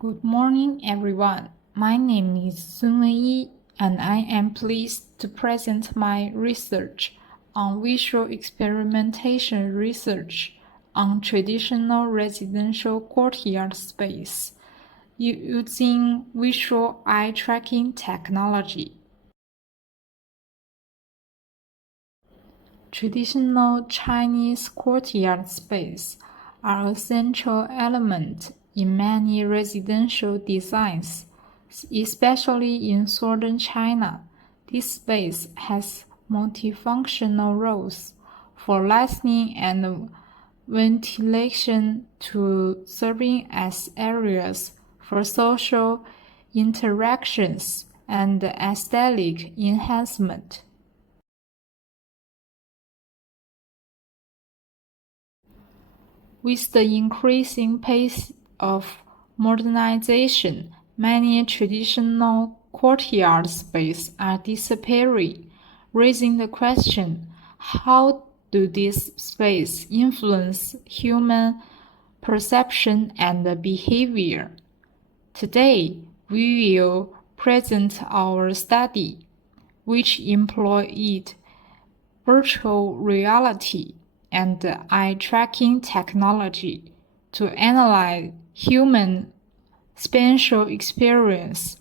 Good morning, everyone. My name is Wenyi Sun, and I am pleased to present my research on visual experimentation research on traditional residential courtyard space using visual eye tracking technology. Traditional Chinese courtyard space are a central element in many residential designs, especially in southern China. This space has multifunctional roles for lighting and ventilation to serving as areas for social interactions and aesthetic enhancement. With the increasing pace of modernization, many traditional courtyard spaces are disappearing, raising the question, how do these spaces influence human perception and behavior? Today, we will present our study, which employed virtual reality and eye tracking technology to analyze human spatial experience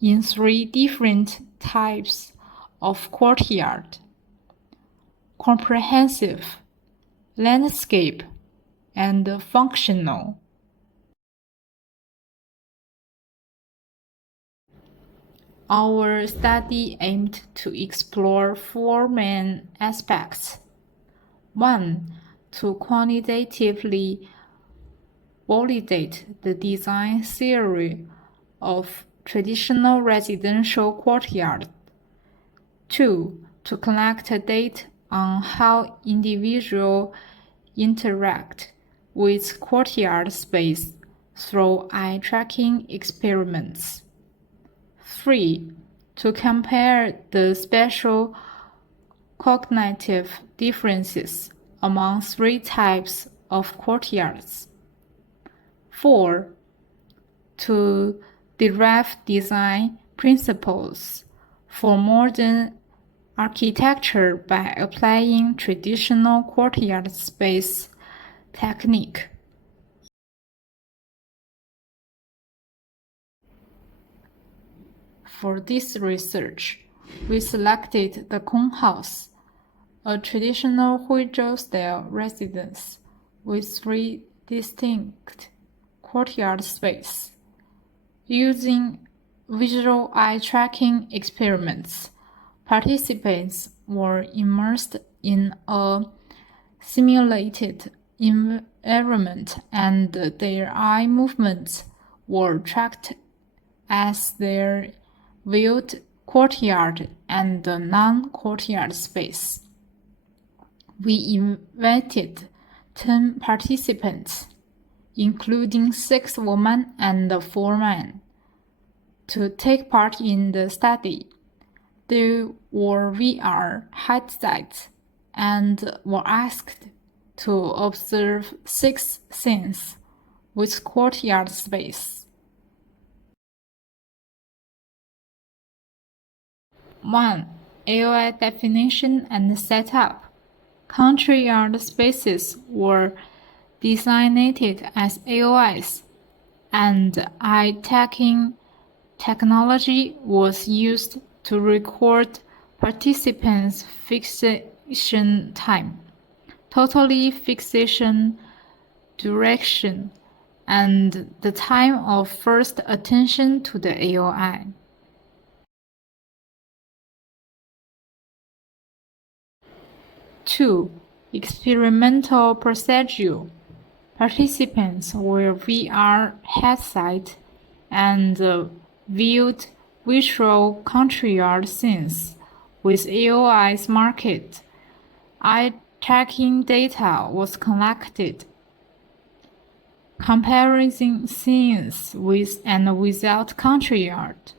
in 3 different types of courtyard: comprehensive, landscape, and functional. Our study aimed to explore 4 main aspects. 1. To quantitatively validate the design theory of traditional residential courtyard. 2. To collect data on how individuals interact with courtyard space through eye tracking experiments. 3. To compare the spatial cognitive differences among 3 types of courtyards. 4. To derive design principles for modern architecture by applying traditional courtyard space technique. For this research, we selected the Kong House, a traditional Huizhou-style residence with 3 distinct courtyard spaces. Using visual eye tracking experiments, participants were immersed in a simulated environment and their eye movements were tracked as they viewed courtyard and non-courtyard space. We invited 10 participants, including 6 women and 4 men, to take part in the study. They wore VR headsets and were asked to observe 6 scenes with courtyard space. 1. AOI definition and setup. Courtyard spaces were designated as AOIs, and eye tracking technology was used to record participants' fixation time, total fixation duration, and the time of first attention to the AOI. 2. Experimental procedure. Participants wear VR headset and viewed visual courtyard scenes with AOIs marked. Eye tracking data was collected, comparing scenes with and without courtyard,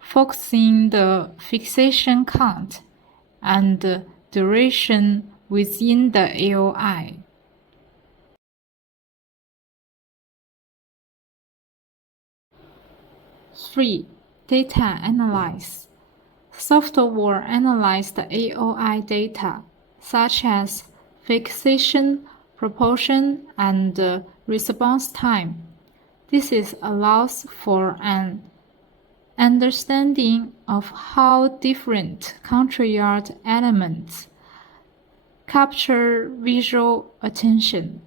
focusing the fixation count and duration within the AOI. 3. Data analysis. Software analyzes the AOI data, such as fixation, proportion, and response time. This allows for an understanding of how different courtyard elements capture visual attention.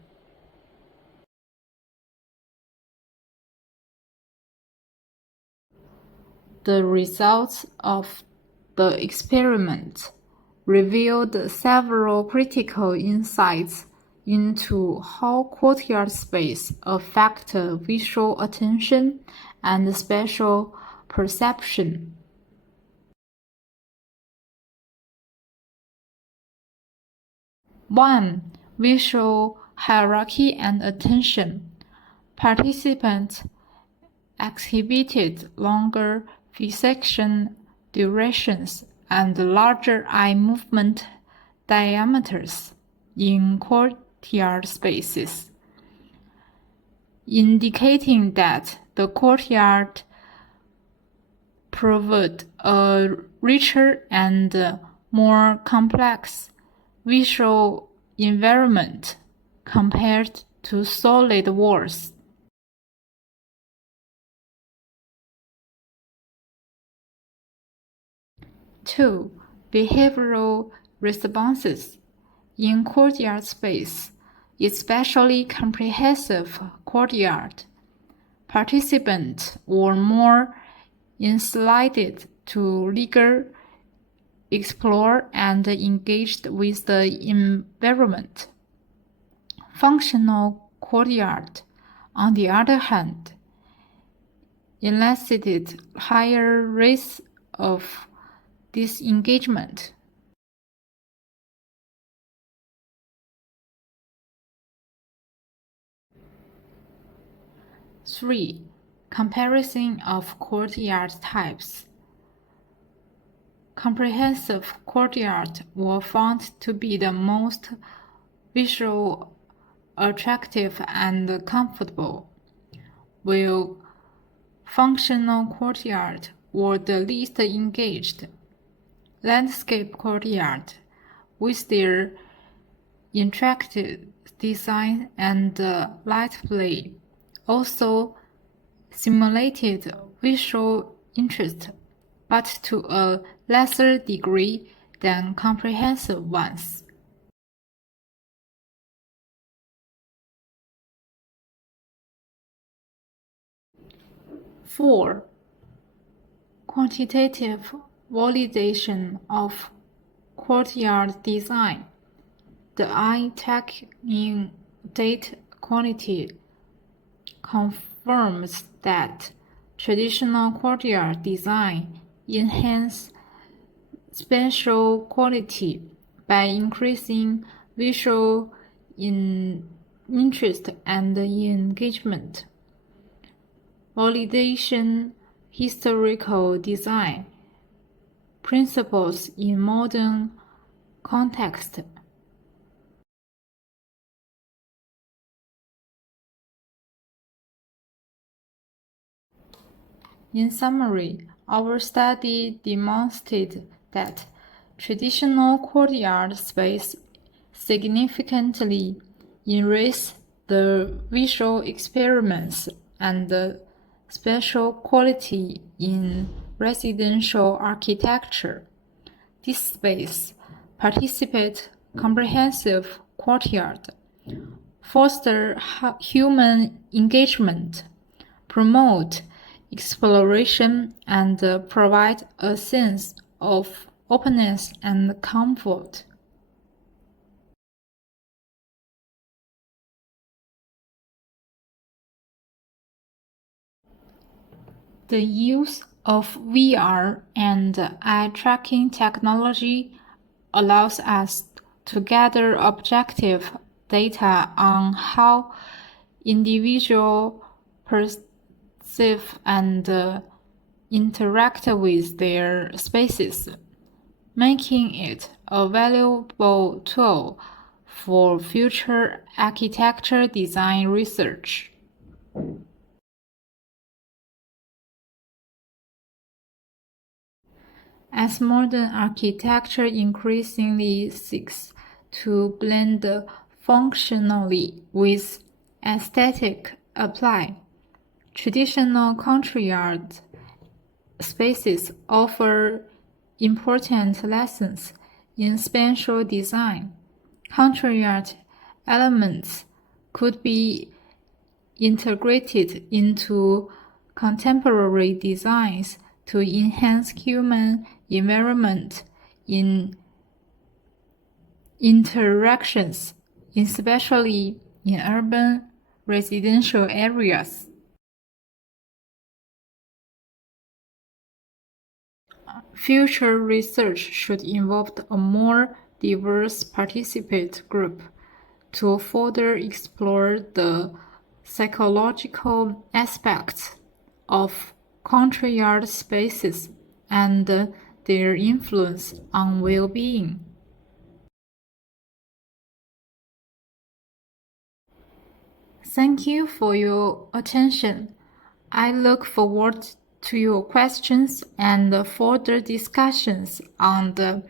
The results of the experiment revealed several critical insights into how courtyard space affect visual attention and spatial perception. 1. Visual hierarchy and attention. Participants exhibited longer fixation durations and larger eye movement diameters in courtyard spaces, indicating that the courtyard proved a richer and more complex visual environment compared to solid walls. 2. Behavioral responses. In courtyard space, especially comprehensive courtyard, participants were more insulated to linger, explore, and engaged with the environment. Functional courtyard, on the other hand, elicited higher rates of disengagement. 3. Comparison of courtyard types. Comprehensive courtyard were found to be the most visual attractive and comfortable, while functional courtyard were the least engaged. Landscape courtyard, with their interactive design and light play, also simulated visual interest, but to a lesser degree than comprehensive ones. 4. Quantitative validation of courtyard design. The eye tracking data quality confirms that traditional courtyard design enhances spatial quality by increasing visual interest and engagement. Validation historical design principles in modern context. In summary, our study demonstrated that traditional courtyard space significantly enriches the visual experience and the spatial quality in residential architecture. This space participate comprehensive courtyard, foster human engagement, promote exploration, and provide a sense of openness and comfort. The use of VR and eye tracking technology allows us to gather objective data on how individuals perceive and interact with their spaces, making it a valuable tool for future architecture design research. As modern architecture increasingly seeks to blend functionally with aesthetic apply, traditional courtyard spaces offer important lessons in spatial design. Courtyard elements could be integrated into contemporary designs to enhance human environment in interactions, especially in urban residential areas. Future research should involve a more diverse participant group to further explore the psychological aspects of courtyard spaces and their influence on well-being. Thank you for your attention. I look forward to your questions and further discussions on the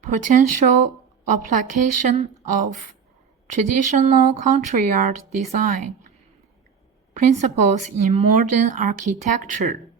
potential application of traditional courtyard design principles in modern architecture.